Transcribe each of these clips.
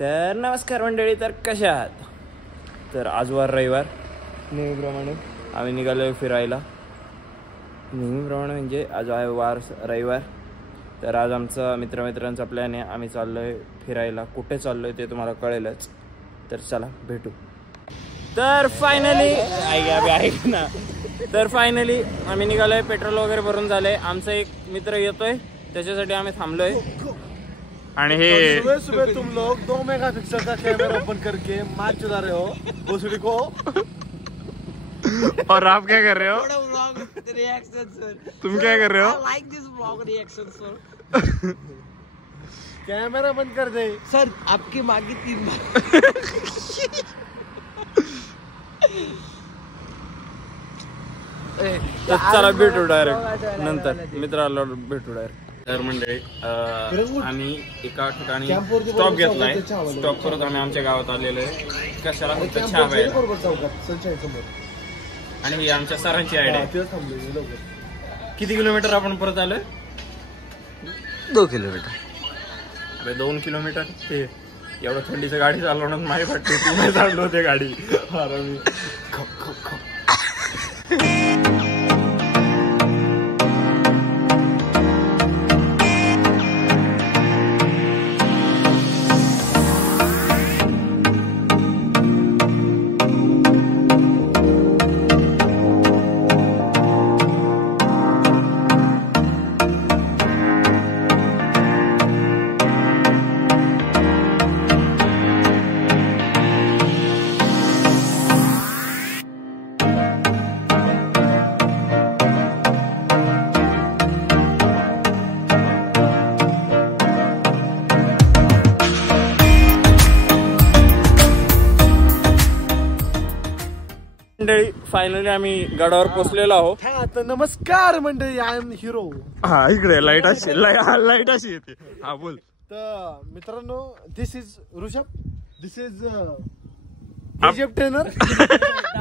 तर नमस्कार मंडळी, तर कशा आहात? तर आज वार रविवार, नेहमीप्रमाणे आम्ही निघालो फिरायला. नेहमीप्रमाणे म्हणजे आज आहे वार रविवार. तर आज आमचा मित्रमित्रांचा प्लॅन आहे, आम्ही चाललो आहे फिरायला. कुठे चाललो आहे ते तुम्हाला कळेलच. तर चला भेटू. तर फायनली ऐक ना, तर फायनली आम्ही निघालो आहे. पेट्रोल वगैरे भरून झालं आहे. आमचा एक मित्र येतोय, त्याच्यासाठी आम्ही थांबलो आहे. आणि हे सुबह सुबह तुम लोग 2 मेगापिक्सल का कैमरा ओपन करके मैच चला रहे हो भोसड़ी को। और आप क्या कर रहे हो? रिएक्शन सर, तुम क्या कर रहे हो? लाइक दिस व्लॉग रिएक्शन सर। कैमरा बंद कर दे सर, आपकी मांगी 3 बार। तर चला भेटू डायरेक्ट नंतर, मित्राला भेटू डायरेक्ट. तर मंडळी आम्ही एका ठिकाणी स्टॉप घेतलाय. स्टॉप करत आम्ही आमच्या गावात आलेलो आहे. कशाला? फक्त चहा प्यायला. आणि ही आमच्या सरांची आयडिया. किती किलोमीटर आपण परत आलोय? 2 किलोमीटर. अरे 2 किलोमीटर हे एवढं थंडीचं गाडी चालवण्यात माही वाटते. तू नाही चाललो होते गाडी. अरे मी मंडळी फायनली आम्ही गडावर पोहोचलेलो आहोत. तर नमस्कार मंडळी, आय एम हिरो. हा इकडे लाईट अशी लाईट अशी येते. हा बोल. तर मित्रांनो, this is Rishabh, this is KGF trainer,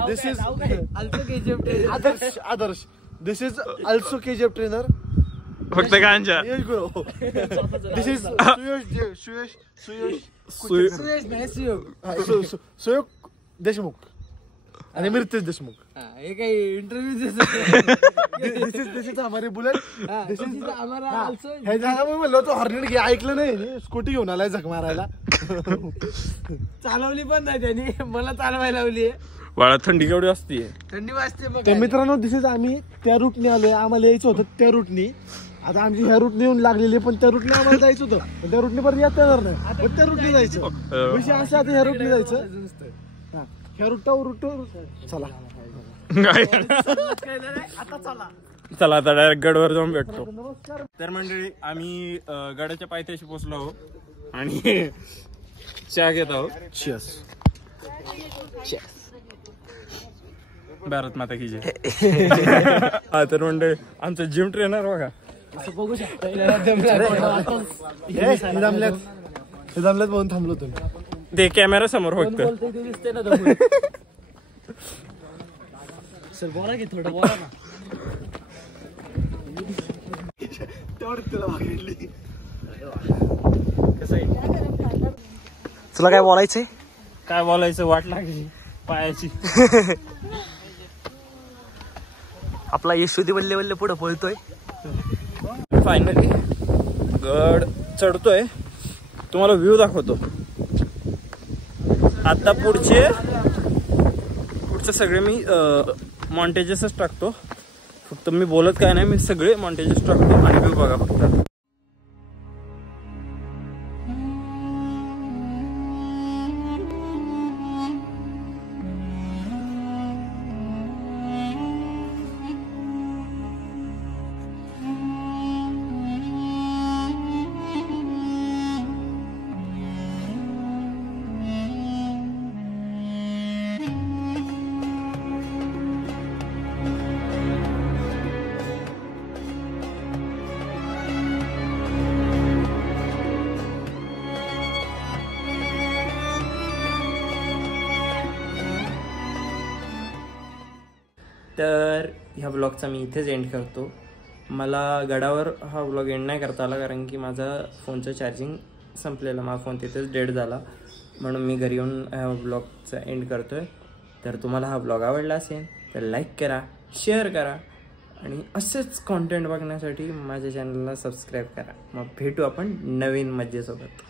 this is also KGF trainer Adarsh, this is also KGF trainer. फक्त गांजा. यश गुरु, दिस इज सुयोग देशमुख आणि मिरतेश देशमुख. हे काही इंटरव्ह्यू दिस इज हमारी बुलेट. दिस इज हमारा आल्सो. हे जागा मी म्हणलो तो हॉर्नेट घे, ऐकलं नाही. स्कूटी घेऊन आलाय झक मारायला. चालवली पण नाही त्यांनी, मला चालवायला लावली. बाळा थंडी केवढी असते. थंडी वाजते मग. तर मित्रांनो, दिस इज आम्ही त्या रूटने आलोय. आम्हाला यायचं होतं त्या रूटनी. आता आमची ह्या रूटने येऊन लागलेली, पण त्या रूटने आम्हाला जायचं होतं, पण त्या रूटने परत येता येणार नाही. पण त्या रूटने जायचं विषय असा. आता ह्या रूटने जायचं. ह्या रूट चला आता चला. चला आता डायरेक्ट गडवर जाऊन भेटतो. तर मंडळी आम्ही गडाच्या पायथ्याशी पोहोचलो आहोत आणि चहा घेत आहोत. Cheers. भारत माता की जय. हा तर मंडळी आमचं जिम ट्रेनर बघा. बघू शकता. हे जमल्यात म्हणून थांबलो तुम्ही. ते कॅमेरा समोर फक्त. दिसते ना सर, बोला की थोडं बोला ना. तुला काय बोलायचंय? काय बोलायचं, वाट लागली पायाची. आपला यशोदी बल्ले बल्ले पुढे पळतोय. फायनली गड चढतोय. तुम्हाला व्ह्यू दाखवतो. आता पुढचे सगळे मी मॉन्टेजेसच टाकतो. फक्त मी बोलत काय नाही, मी सगळे मॉन्टेजेस टाकतो आणि व्ह्यू बघा फक्त. तर ह्या ब्लॉगचा मी इथेच एंड करतो. मला गडावर हा ब्लॉग एंड नाही करता आला कारण की माझा फोनचं चार्जिंग संपलेला. माझा फोन तिथेच डेड झाला, म्हणून मी घरी येऊन ह्या ब्लॉगचा एंड करतो आहे. तर तुम्हाला हा ब्लॉग आवडला असेल तर लाईक करा, शेअर करा आणि असेच कॉन्टेंट बघण्यासाठी माझ्या चॅनलला सबस्क्राईब करा. मग भेटू आपण नवीन मजेसोबत.